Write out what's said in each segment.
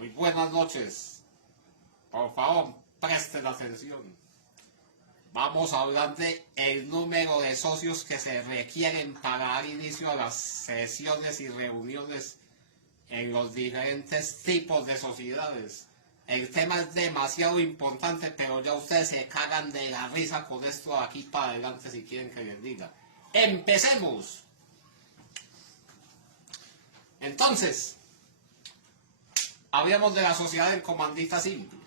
Muy buenas noches. Por favor, presten atención. Vamos a hablar de el número de socios que se requieren para dar inicio a las sesiones y reuniones en los diferentes tipos de sociedades. El tema es demasiado importante, pero ya ustedes se cagan de la risa con esto de aquí para adelante si quieren que les diga. ¡Empecemos! Entonces, hablamos de la sociedad en comandita simple.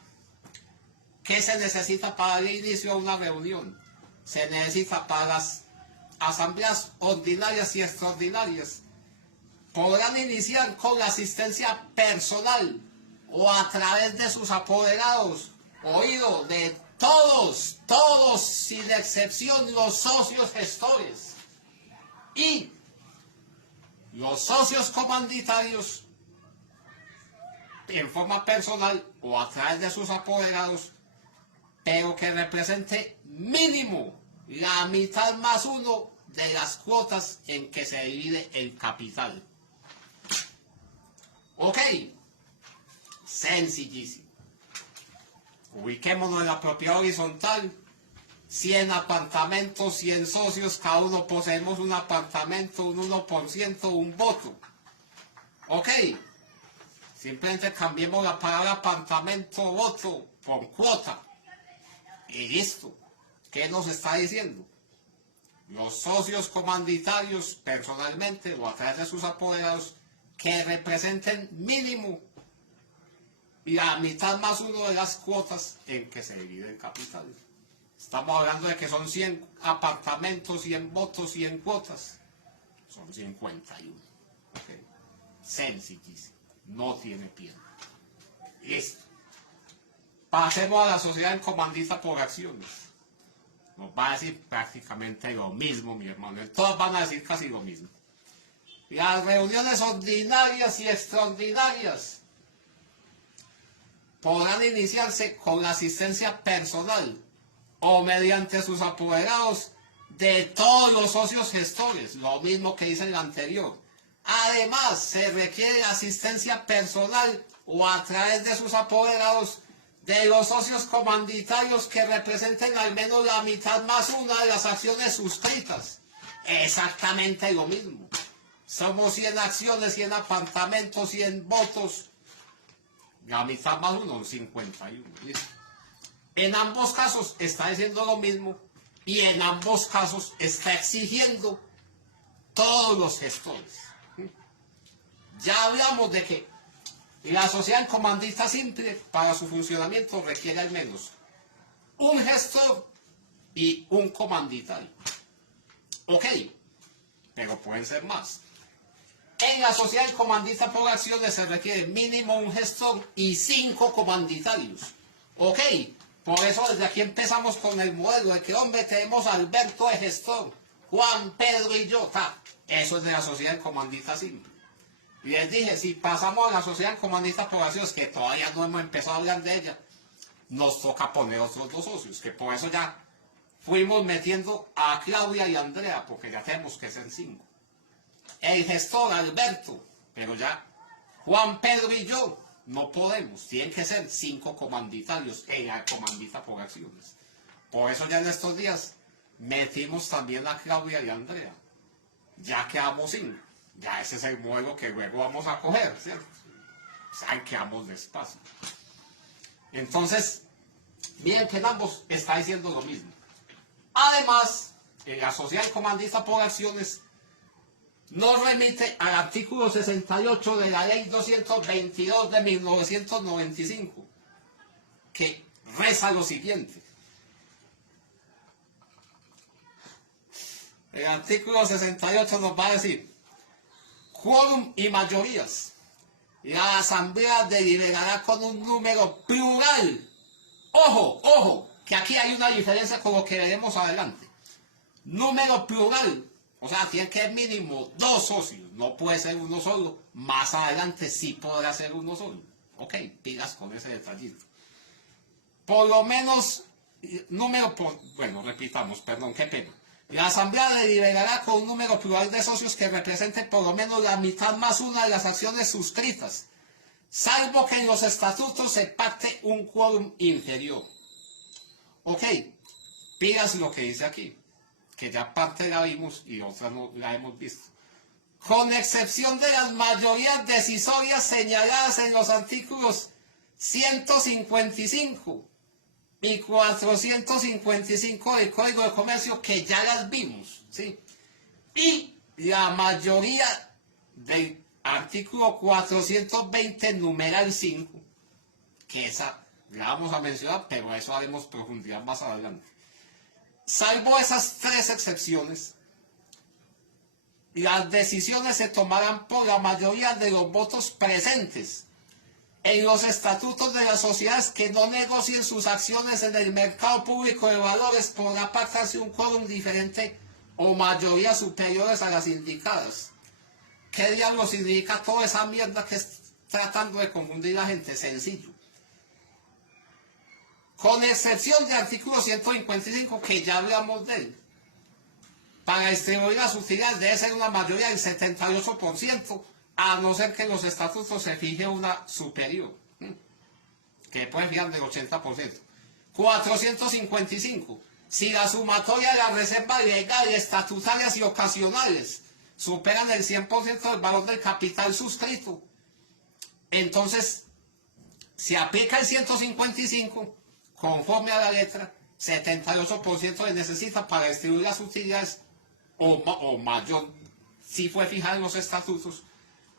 ¿Qué se necesita para el inicio a una reunión? Se necesita para las asambleas ordinarias y extraordinarias. Podrán iniciar con la asistencia personal o a través de sus apoderados, oído de todos sin excepción los socios gestores y los socios comanditarios en forma personal o a través de sus apoderados, pero que represente mínimo la mitad más uno de las cuotas en que se divide el capital. Ok, sencillísimo. Ubiquémonos en la propiedad horizontal. 100 apartamentos, 100 socios, cada uno poseemos un apartamento, un 1%, un voto. Ok, simplemente cambiemos la palabra apartamento, voto, por cuota. Y listo. ¿Qué nos está diciendo? Los socios comanditarios, personalmente o a través de sus apoderados, que representen mínimo la mitad más uno de las cuotas en que se divide el capital. Estamos hablando de que son 100 apartamentos, 100 votos, 100 cuotas. Son 51. Okay. Sencillísimo. No tiene piedra. Listo. Pasemos a la sociedad en comandita por acciones. Nos va a decir prácticamente lo mismo, mi hermano. Todos van a decir casi lo mismo. Las reuniones ordinarias y extraordinarias podrán iniciarse con la asistencia personal o mediante sus apoderados de todos los socios gestores, lo mismo que dice el anterior. Además, se requiere asistencia personal o a través de sus apoderados de los socios comanditarios que representen al menos la mitad más una de las acciones suscritas. Exactamente lo mismo. Somos 100 acciones, 100 apartamentos, 100 votos. La mitad más uno, 51. ¿Listo? En ambos casos está diciendo lo mismo y en ambos casos está exigiendo todos los gestores. Ya hablamos de que la sociedad en comandita simple para su funcionamiento requiere al menos un gestor y un comanditario. Ok, pero pueden ser más. En la sociedad en comandita por acciones se requiere mínimo un gestor y 5 comanditarios. Ok, por eso desde aquí empezamos con el modelo de que, hombre, tenemos a Alberto de gestor, Juan, Pedro y yo, eso es de la sociedad en comandita simple. Y les dije, si pasamos a la sociedad en comandita por acciones, que todavía no hemos empezado a hablar de ella, nos toca poner otros 2 socios, que por eso ya fuimos metiendo a Claudia y Andrea, porque ya tenemos que ser 5. El gestor Alberto, pero ya Juan, Pedro y yo no podemos, tienen que ser 5 comanditarios en la comandita por acciones. Por eso ya en estos días metimos también a Claudia y Andrea, ya quedamos 5. Ya ese es el modelo que luego vamos a coger, ¿cierto? Saben que vamos despacio. Entonces, miren que en ambos está diciendo lo mismo. Además, en la sociedad comandista por acciones nos remite al artículo 68 de la ley 222 de 1995, que reza lo siguiente. El artículo 68 nos va a decir: quórum y mayorías. La asamblea deliberará con un número plural. Ojo, que aquí hay una diferencia con lo que veremos adelante. Número plural, o sea, tiene que ser mínimo 2 socios, no puede ser uno solo. Más adelante sí podrá ser uno solo. Ok, pilas con ese detallito. Por lo menos, repitamos, perdón, qué pena. La asamblea deliberará con un número plural de socios que represente por lo menos la mitad más una de las acciones suscritas, salvo que en los estatutos se pacte un quórum inferior. Ok, pidas lo que dice aquí, que ya parte la vimos y otra no la hemos visto. Con excepción de las mayorías decisorias señaladas en los artículos 155 y 455 del Código de Comercio, que ya las vimos, ¿sí? Y la mayoría del artículo 420, numeral 5, que esa la vamos a mencionar, pero eso haremos profundidad más adelante. Salvo esas tres excepciones, las decisiones se tomarán por la mayoría de los votos presentes en los estatutos de las sociedades que no negocien sus acciones en el mercado público de valores. Podrá pactarse un quórum diferente o mayorías superiores a las indicadas. ¿Qué diablos significa toda esa mierda que es tratando de confundir a la gente? Sencillo. Con excepción del artículo 155, que ya hablamos de él. Para distribuir las utilidades debe ser una mayoría del 78%, a no ser que en los estatutos se fije una superior, que pueden fijar del 80%. 455. Si la sumatoria de las reservas legales, estatutarias y ocasionales superan el 100% del valor del capital suscrito, entonces se aplica el 155 conforme a la letra. 78% se necesita para distribuir las utilidades o mayor si fue fijado en los estatutos.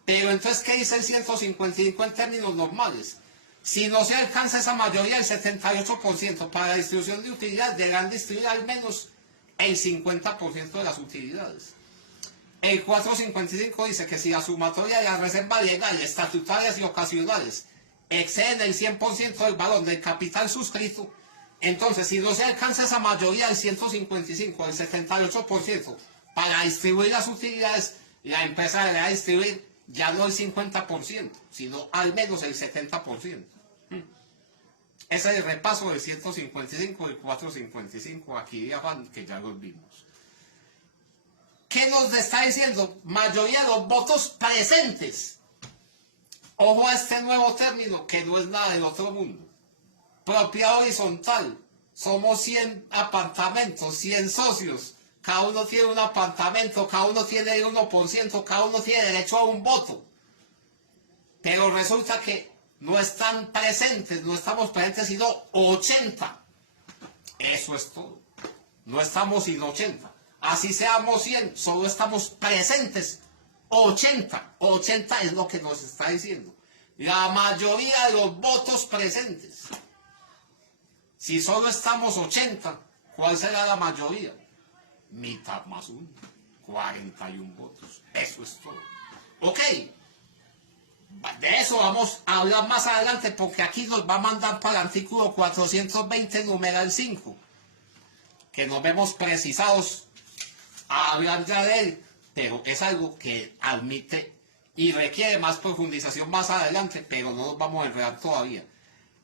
Pero entonces, ¿qué dice el 155 en términos normales? Si no se alcanza esa mayoría del 78% para la distribución de utilidades, deberán distribuir al menos el 50% de las utilidades. El 455 dice que si la sumatoria de las reservas legales, estatutarias y ocasionales exceden el 100% del valor del capital suscrito, entonces si no se alcanza esa mayoría del 155, del 78%, para distribuir las utilidades, la empresa deberá distribuir ya no el 50%, sino al menos el 70%. Ese es el repaso del 155 y 455 aquí de Afán, que ya los vimos. ¿Qué nos está diciendo? Mayoría de los votos presentes. Ojo a este nuevo término, que no es nada del otro mundo. Propiedad horizontal. Somos 100 apartamentos, 100 socios. Cada uno tiene un apartamento, cada uno tiene el 1%, cada uno tiene derecho a un voto. Pero resulta que no están presentes, no estamos presentes sino 80. Eso es todo. No estamos sino 80. Así seamos 100, solo estamos presentes 80. 80 es lo que nos está diciendo. La mayoría de los votos presentes. Si solo estamos 80, ¿cuál será la mayoría? Mitad más 1, 41 votos. Eso es todo. Ok. De eso vamos a hablar más adelante, porque aquí nos va a mandar para el artículo 420, numeral 5, que nos vemos precisados a hablar ya de él, pero es algo que admite y requiere más profundización más adelante, pero no nos vamos a enredar todavía.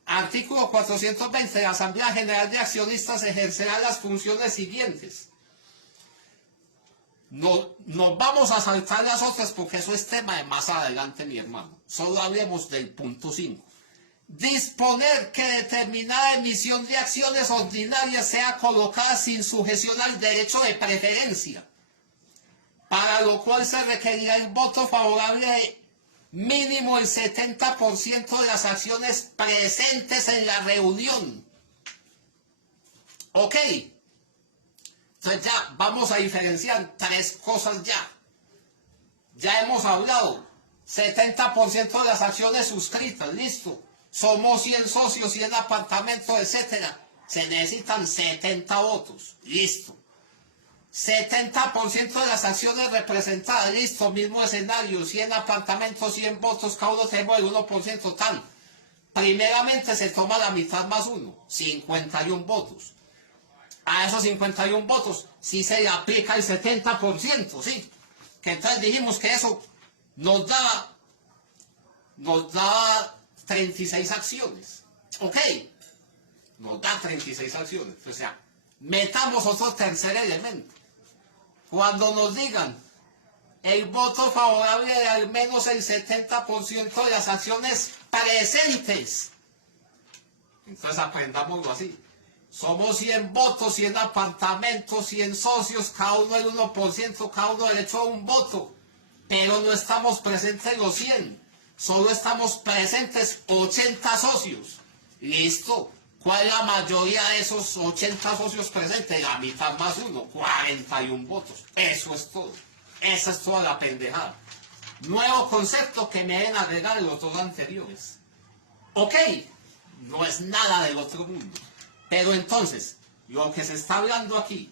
Artículo 420. La Asamblea General de Accionistas ejercerá las funciones siguientes. No, nos vamos a saltar las otras porque eso es tema de más adelante, mi hermano. Solo hablemos del punto 5. Disponer que determinada emisión de acciones ordinarias sea colocada sin sujeción al derecho de preferencia, para lo cual se requerirá el voto favorable de mínimo el 70% de las acciones presentes en la reunión. Ok. Entonces ya vamos a diferenciar tres cosas ya. Ya hemos hablado. 70% de las acciones suscritas, listo. Somos 100 socios, 100 apartamentos, etc. Se necesitan 70 votos, listo. 70% de las acciones representadas, listo, mismo escenario, 100 apartamentos, 100 votos, cada uno tenemos el 1%, tal. Primeramente se toma la mitad más 1, 51 votos. A esos 51 votos sí se le aplica el 70%, ¿sí? Que entonces dijimos que eso nos da 36 acciones. ¿Ok? Nos da 36 acciones. O sea, metamos otro tercer elemento. Cuando nos digan el voto favorable de al menos el 70% de las acciones presentes. Entonces aprendámoslo así. Somos 100 votos, 100 apartamentos, 100 socios, cada uno el 1%, cada uno derecho a un voto. Pero no estamos presentes los 100. Solo estamos presentes 80 socios. Listo. ¿Cuál es la mayoría de esos 80 socios presentes? La mitad más uno, 41 votos. Eso es todo. Esa es toda la pendejada. Nuevo concepto que me deben agregar los dos anteriores. Ok, no es nada del otro mundo. Pero entonces, lo que se está hablando aquí,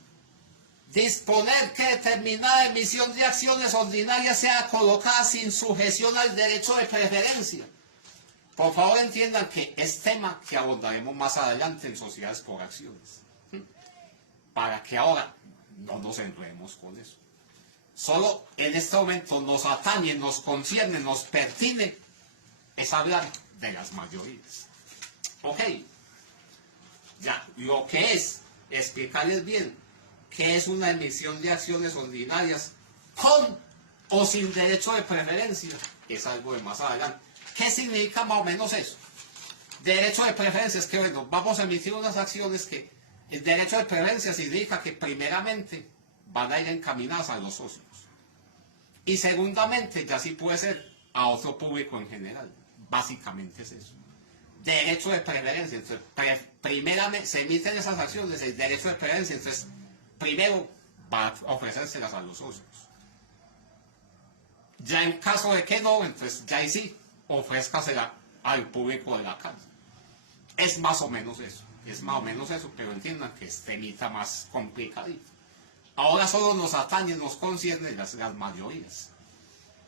disponer que determinada emisión de acciones ordinarias sea colocada sin sujeción al derecho de preferencia. Por favor entiendan que es tema que abordaremos más adelante en sociedades por acciones. Para que ahora no nos enredemos con eso. Solo en este momento nos atañe, nos concierne, nos pertiene es hablar de las mayorías. Ok. Ya, lo que es explicarles bien qué es una emisión de acciones ordinarias con o sin derecho de preferencia es algo de más adelante. ¿Qué significa más o menos eso? Derecho de preferencia es que, bueno, vamos a emitir unas acciones que el derecho de preferencia significa que primeramente van a ir encaminadas a los socios. Y segundamente, ya sí puede ser a otro público en general. Básicamente es eso. Derecho de preferencia. Entonces, primeramente se emiten esas acciones, el derecho de preferencia. Entonces, primero va a ofrecérselas a los socios. Ya en caso de que no, entonces ya ahí sí, ofrézcasela al público de la casa. Es más o menos eso. Es más o menos eso, pero entiendan que es temita más complicadito. Ahora solo nos atañe, nos concierne las mayorías.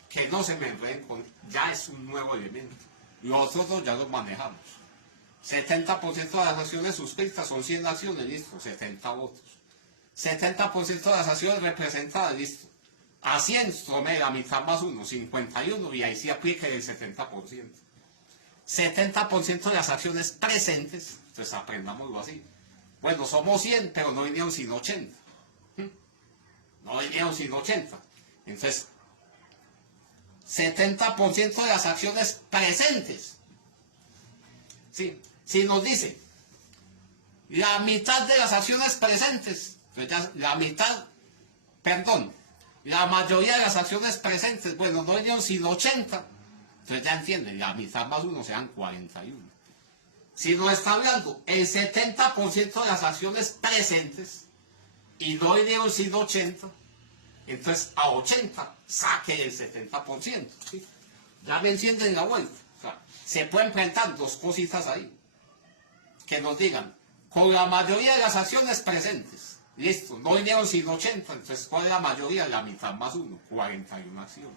Que no se me enreden con... Ya es un nuevo elemento. Los otros dos ya los manejamos. 70% de las acciones suscritas son 100 acciones, listo, 70 votos. 70% de las acciones representadas, listo. A 100 tome la mitad más uno, 51, y ahí sí aplica el 70%. 70% de las acciones presentes, entonces aprendámoslo así. Bueno, somos 100, pero no vinieron sino 80. No vinieron sino 80. Entonces, 70% de las acciones presentes. Sí, si nos dice la mitad de las acciones presentes, entonces la mitad, perdón, la mayoría de las acciones presentes, bueno, no vinieron sino 80, entonces ya entienden, la mitad más uno sean 41. Si nos está hablando el 70% de las acciones presentes y no vinieron sino 80, entonces a 80 saque el 70%. ¿Sí? Ya me entienden la vuelta. O sea, se pueden presentar dos cositas ahí. Que nos digan, con la mayoría de las acciones presentes, listo, no vinieron sino 80, entonces ¿cuál es la mayoría? La mitad más uno, 41 acciones.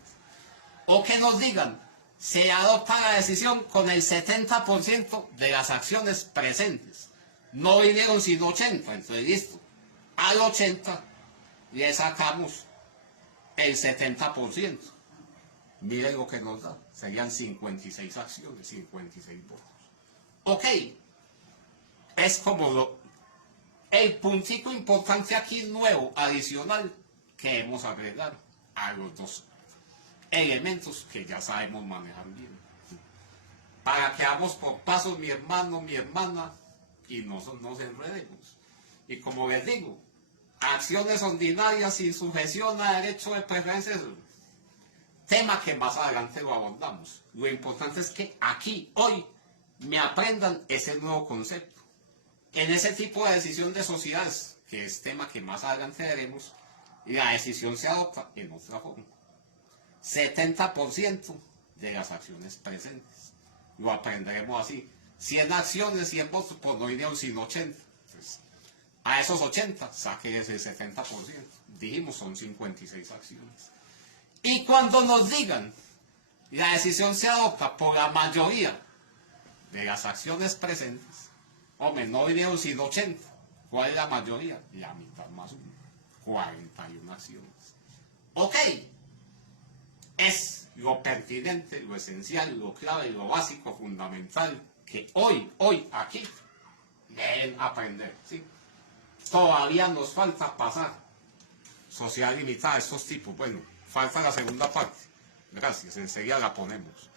O que nos digan, se adopta la decisión con el 70% de las acciones presentes. No vinieron sino 80, entonces listo, al 80 le sacamos el 70%. Miren lo que nos da. Serían 56 acciones, 56 votos. Ok. Es como el puntico importante aquí nuevo, adicional, que hemos agregado a los dos elementos que ya sabemos manejar bien. Para que vamos por pasos, mi hermano, mi hermana, y no nos enredemos. Y como les digo, acciones ordinarias sin sujeción a derecho de preferencia, tema que más adelante lo abordamos. Lo importante es que aquí, hoy, me aprendan ese nuevo concepto. En ese tipo de decisión de sociedades, que es tema que más adelante veremos, la decisión se adopta en otra forma. 70% de las acciones presentes. Lo aprenderemos así. 100 acciones, 100 votos, pues no vinieron sino 80. Entonces, a esos 80, saque ese 70%. Dijimos, son 56 acciones. Y cuando nos digan, la decisión se adopta por la mayoría de las acciones presentes, hombre, no vinieron sino 80. ¿Cuál es la mayoría? La mitad más uno. 41 acciones. Ok. Es lo pertinente, lo esencial, lo clave, lo básico, fundamental, que hoy, aquí, deben aprender. ¿Sí? Todavía nos falta pasar sociedad limitada, estos tipos, bueno, falta la segunda parte. Gracias, enseguida la ponemos.